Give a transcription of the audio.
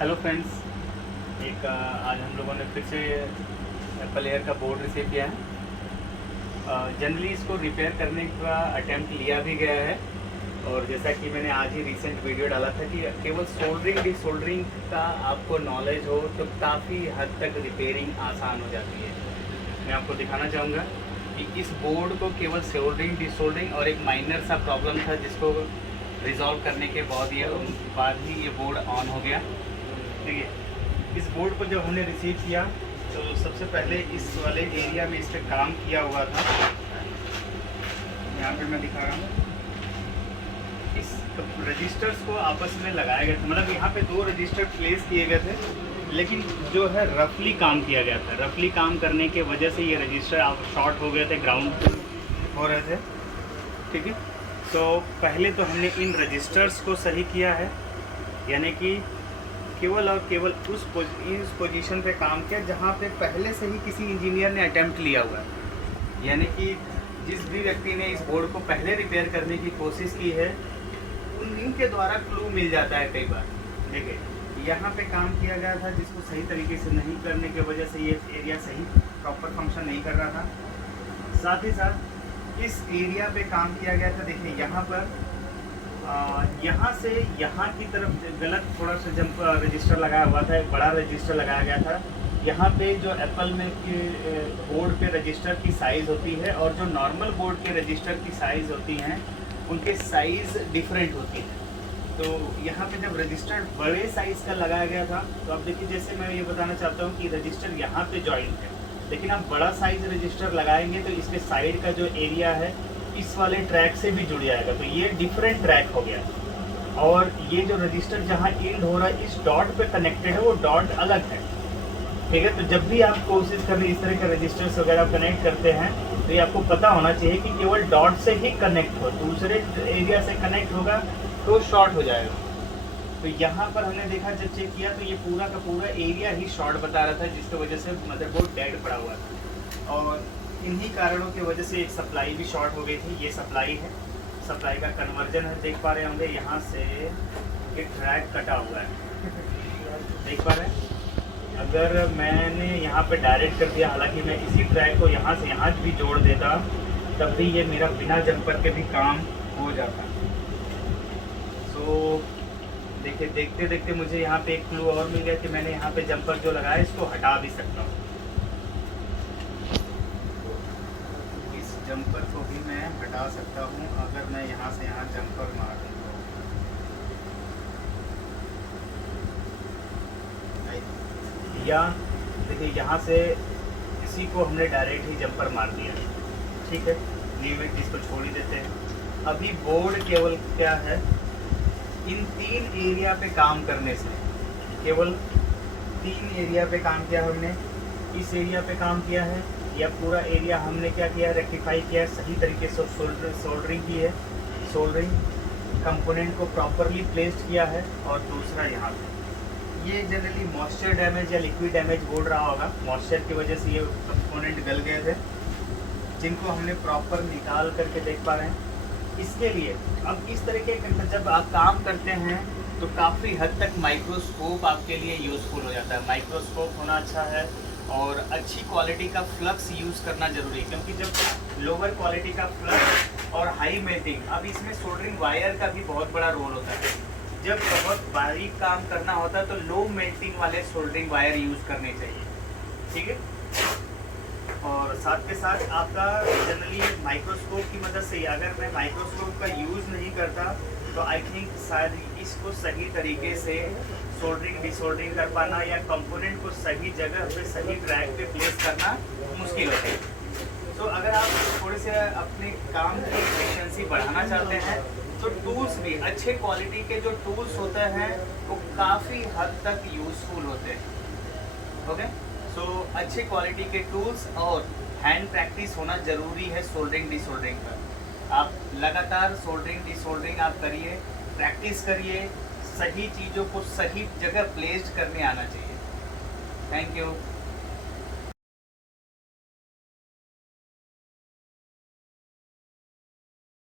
Hello friends, आज हम लोगों ने फिर से एप्पल एयर का बोर्ड रिसीव किया है। जनरली इसको रिपेयर करने का अटेम्प्ट लिया भी गया है और जैसा कि मैंने आज ही रिसेंट वीडियो डाला था कि केवल सोल्डरिंग डिसोल्डरिंग का आपको नॉलेज हो तो काफ़ी हद तक रिपेयरिंग आसान हो जाती है। मैं आपको दिखाना चाहूँगा कि इस बोर्ड को केवल सोल्डरिंग डिसोल्डरिंग और एक माइनर सा प्रॉब्लम था जिसको रिजॉल्व करने के बाद ही ये बोर्ड ऑन हो गया। ठीक है, इस बोर्ड को जब हमने रिसीव किया तो सबसे पहले इस वाले एरिया में इस पर काम किया हुआ था। यहाँ पे मैं दिखा रहा हूँ, इस रजिस्टर्स को आपस में लगाया गया था, मतलब यहाँ पे 2 रजिस्टर प्लेस किए गए थे, लेकिन जो है रफली काम किया गया था। रफली काम करने के वजह से ये रजिस्टर आप शॉर्ट हो गए थे, ग्राउंड हो रहे थे। ठीक है, तो पहले तो हमने इन रजिस्टर्स को सही किया है, यानी कि केवल और केवल उस पोजीशन पे काम किया जहाँ पे पहले से ही किसी इंजीनियर ने अटेम्प्ट लिया हुआ है। यानी कि जिस भी व्यक्ति ने इस बोर्ड को पहले रिपेयर करने की कोशिश की है उनके द्वारा क्लू मिल जाता है कई बार। देखिए, यहाँ पे काम किया गया था जिसको सही तरीके से नहीं करने की वजह से ये एरिया सही प्रॉपर फंक्शन नहीं कर रहा था। साथ ही साथ इस एरिया पे काम किया गया था। देखिए यहाँ पर यहाँ से यहाँ की तरफ गलत थोड़ा सा जंप रजिस्टर लगाया हुआ था, एक बड़ा रजिस्टर लगाया गया था। यहाँ पे जो एप्पल में के बोर्ड पे रजिस्टर की साइज़ होती है और जो नॉर्मल बोर्ड के रजिस्टर की साइज़ होती हैं उनके साइज़ डिफरेंट होती है। तो यहाँ पे जब रजिस्टर बड़े साइज़ का लगाया गया था तो अब देखिए, जैसे मैं ये बताना चाहता हूँ कि रजिस्टर यहाँ पे जॉइंट है, लेकिन आप बड़ा साइज़ रजिस्टर लगाएंगे तो इसके साइड का जो एरिया है इस वाले ट्रैक से भी जुड़ जाएगा, तो ये डिफरेंट ट्रैक हो गया। और ये जो रजिस्टर जहाँ एंड हो रहा है इस डॉट पे कनेक्टेड है, वो डॉट अलग है। ठीक है, तो जब भी आप कोशिश करें इस तरह के रजिस्टर्स वगैरह कनेक्ट करते हैं तो ये आपको पता होना चाहिए कि केवल डॉट से ही कनेक्ट हो, दूसरे एरिया से कनेक्ट होगा तो शॉर्ट हो जाएगा। तो यहाँ पर हमने देखा, जब चेक किया तो ये पूरा का पूरा एरिया ही शॉर्ट बता रहा था, जिसकी वजह से मदरबोर्ड डेड पड़ा हुआ था। और इन्हीं कारणों की वजह से एक सप्लाई भी शॉर्ट हो गई थी। ये सप्लाई है, सप्लाई का कन्वर्जन है, देख पा रहे होंगे यहाँ से ये ट्रैक कटा हुआ है, देख पा रहे हैं। अगर मैंने यहाँ पे डायरेक्ट कर दिया, हालांकि मैं इसी ट्रैक को यहाँ से यहाँ भी जोड़ देता तब भी ये मेरा बिना जंपर के भी काम हो जाता। तो देखिए, देखते देखते मुझे यहाँ पे एक क्लू और मिल गया कि मैंने यहाँ पे जंपर जो लगाया इसको हटा भी सकता हूँ। जंपर को भी मैं हटा सकता हूँ अगर मैं यहाँ से यहाँ जंपर मार दूँ। या देखिए, यहाँ से इसी को हमने डायरेक्ट ही जंपर मार दिया। ठीक है, लीव इट, इसको छोड़ ही देते हैं। अभी बोर्ड केवल क्या है, इन 3 एरिया पे काम करने से, केवल 3 एरिया पे काम किया हमने। इस एरिया पे काम किया है, या पूरा एरिया हमने क्या किया, रेक्टिफाई किया, सही तरीके से सोल्डरिंग की है, सोल्डरिंग कंपोनेंट को प्रॉपरली प्लेस्ड किया है। और दूसरा यहाँ पे ये जनरली मॉइस्चर डैमेज या लिक्विड डैमेज बोल रहा होगा, मॉइस्चर की वजह से ये कंपोनेंट गल गए थे, जिनको हमने प्रॉपर निकाल करके देख पा रहे हैं। इसके लिए अब इस तरीके का जब आप काम करते हैं तो काफ़ी हद तक माइक्रोस्कोप आपके लिए यूज़फुल हो जाता है। माइक्रोस्कोप होना अच्छा है और अच्छी क्वालिटी का फ्लक्स यूज़ करना ज़रूरी है, क्योंकि जब लोअर क्वालिटी का फ्लक्स और हाई मेल्टिंग, अब इसमें सोल्डरिंग वायर का भी बहुत बड़ा रोल होता है। जब बहुत बारीक काम करना होता है तो लो मेल्टिंग वाले सोल्डरिंग वायर यूज़ करने चाहिए। ठीक है, और साथ के साथ आपका जनरली माइक्रोस्कोप की मदद से, अगर मैं माइक्रोस्कोप का यूज़ नहीं करता तो आई थिंक शायद इसको सही तरीके से सोल्डरिंग डिसोल्डरिंग कर पाना या कंपोनेंट को सही जगह पे सही ट्रैक पे प्लेस करना मुश्किल होता है। तो अगर आप थोड़े से अपने काम की एफिशिएंसी बढ़ाना चाहते हैं तो टूल्स भी अच्छे क्वालिटी के जो टूल्स होते हैं वो काफ़ी हद तक यूज़फुल होते हैं। ओके, सो अच्छे क्वालिटी के टूल्स और हैंड प्रैक्टिस होना ज़रूरी है सोल्डरिंग डिसोल्डरिंग का। आप लगातार सोल्डरिंग डिसोल्डरिंग आप करिए, प्रैक्टिस करिए, सही चीज़ों को सही जगह प्लेस्ड करने आना चाहिए। Thank you.